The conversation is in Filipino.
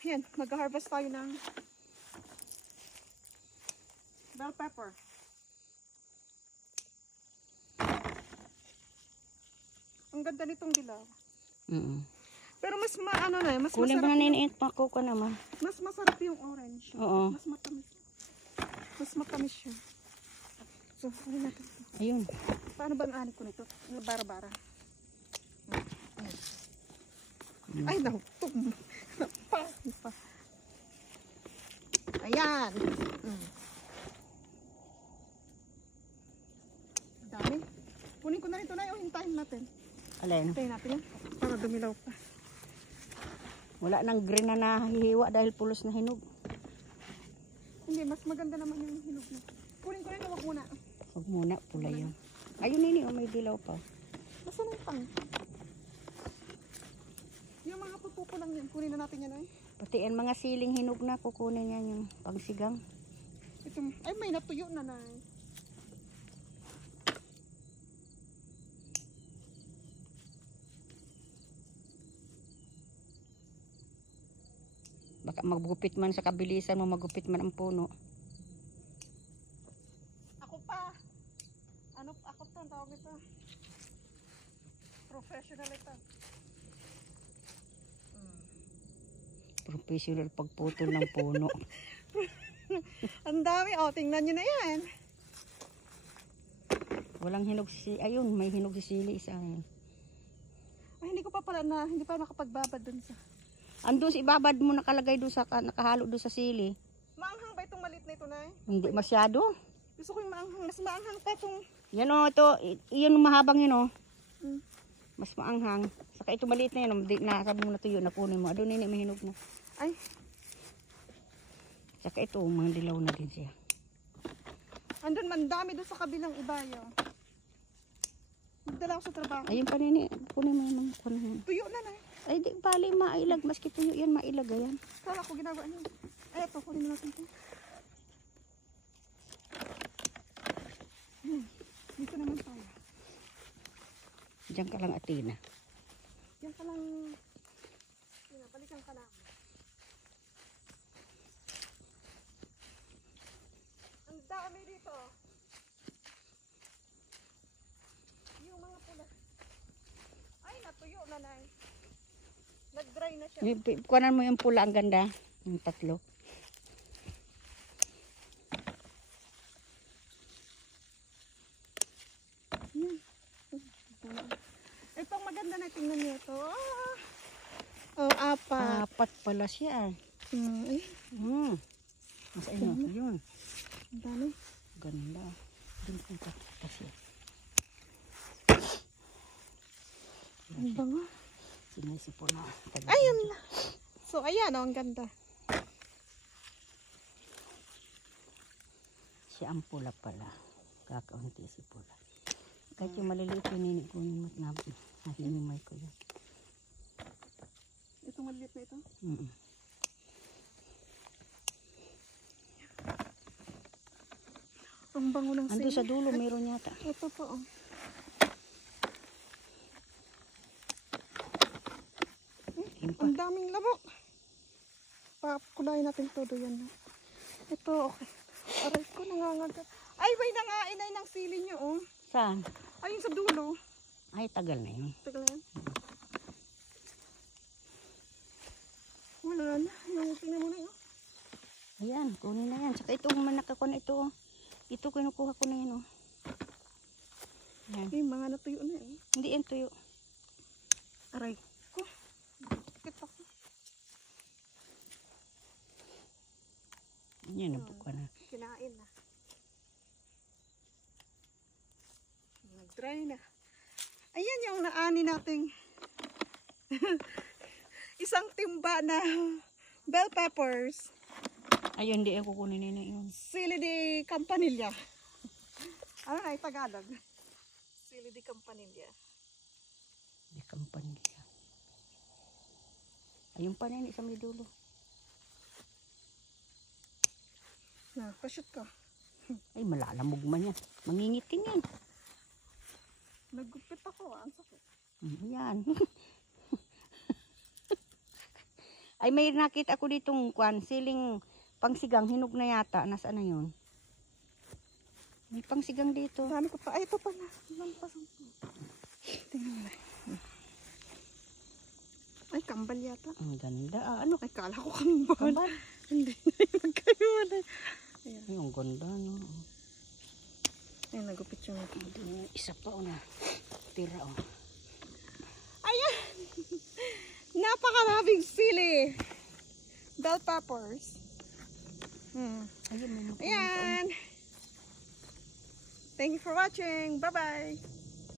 Ayan, mag-harvest tayo ng bell pepper. Ang ganda nitong dilaw. Pero mas maano na, mas kunin masarap. Kunin mo na niniit pa ko naman. Mas masarap yung orange. Oo. Mas matamis. Mas matamis siya. So, kunin natin ito. Ayun. Paano ba ang ani ko nito? Bara-bara. Ay, nahutog. Pa. Ayan. Dami. Kunin ko na ito na yung hintayin natin. Alin? Hintayin natin yan. Para dumilaw pa. Wala nang green na nahihiwa dahil pulos na hinog. Hindi, mas maganda naman yung hinog na. Kunin ko na ito, wag muna. Huwag muna, pula yun. Ayun nini, may dilaw pa. Nasaan ang pang? Yung mga pupupo lang yan, kunin na natin yan ay. Pati ang mga siling hinog na, kukunin yan yung pangsigang. Ito, ay may natuyo na na. Baka magupit man sa kabilisan mo, magupit man ang puno. Ako pa. Ano, ako to, ang tawag ito. Professional ito. Professional pagputol ng puno. Ang dami, oh, tingnan nyo na yan. Walang hinog si, ayun, may hinog si sili isa yun. Ay, hindi ko pa pala na, hindi pa nakapagbabad dun sa. Andun si ibabad mo nakalagay doon sa, nakahalo doon sa sili. Maanghang ba itong maliit na ito na eh? Hindi masyado. Gusto ko yung maanghang, mas maanghang pa itong. Yan o, ito, yun mahabang yun o. Hmm. Mas maanghang. Saka ito maliit na yun, sabi mo na tuyo, napunin mo. Doon nini, may hinog na. Ay. Saka ito, mga dilaw na din siya. Andun man, dami doon sa kabilang ibayo. Magdala ako sa trabaho. Ayun pa nini, kunin mo naman. Kunin mo. Tuyo na na eh. Ay, di, bali, mailag. Maski tuyo yan, mailag yan. Kala ko ginagawa niyo. Ay, ito, kunin mo natin ito. Dito naman tayo. Diyan ka lang, Athena. Yan ka lang. Yan, balikan ka namin. Ang dami dito. Yung mga pula. Ay, natuyo na na. Nag-dry na siya. Kuhanan mo yung pula, ang ganda. Yung tatlo. Itong maganda na, tingnan niyo ito. Oh, apat. Apat pala siya. Eh, Mas ayun, yun. ang dami. Ganda. Doon kong kakita siya. Ang bango. Sinisipo na. Ayun na. So, ayan, oh, ang ganda. Siya ang pula pala. Kakaunti si pula. Kahit yung maliliit yung nini kunin mo't nahinimay ko yun. Itong maliit na ito. Ang bango ng Ando sili. sa dulo, mayroon yata. Ito po, oh. Ang daming labok. Pakulayin natin todo yan. Ito, okay. Aray ko, nangangagat. Ay, may nangainay ng sili nyo, oh. Saan? Ayun sa dulo. Ay, tagal na yun. Tagal na yan. Wala na. Tingnan mo na yun. Ayan, kunin na yan. Saka ito, manaka ko na ito. Ito, kinukuha ko na yan. Ayan. Yung mga natuyo na eh. Hindi yan tuyo. Aray ko. Bakit ako? Yan, nabuka na. Kinain na. Nag-dry na. Ayan yung naani nating isang timba na bell peppers. Ayun, hindi ako kukunin na yun. Sili di Campanilla. Ano na yung Tagalog? Sili di Campanilla. Di kampanya. Ayun pa na yun, isang may dulo. Na, pa-shoot ka. Ay, malalamog man yan. Mangingitin yan. Naggupit ako, ang sakit. Yan. Ay, may nakita ako ditong kwan, siling pangsigang, hinog na yata. Nasaan na yun? May pangsigang dito. Dami ko pa. Ay, ito pala. Lampasan ko. Tingnan mo na. Ay, kambal yata. Ang ganda. Ano? Ay, kala ko kambal. Kambal? Hindi na yung magkaiwala. Ayan. Ay, ang ganda, no? Ay, nagupit yung Isa pa, na. Tira, oh. Ayan! Napakaraming sili. Bell peppers. Ayun, may mga Ayan. Thank you for watching. Bye-bye.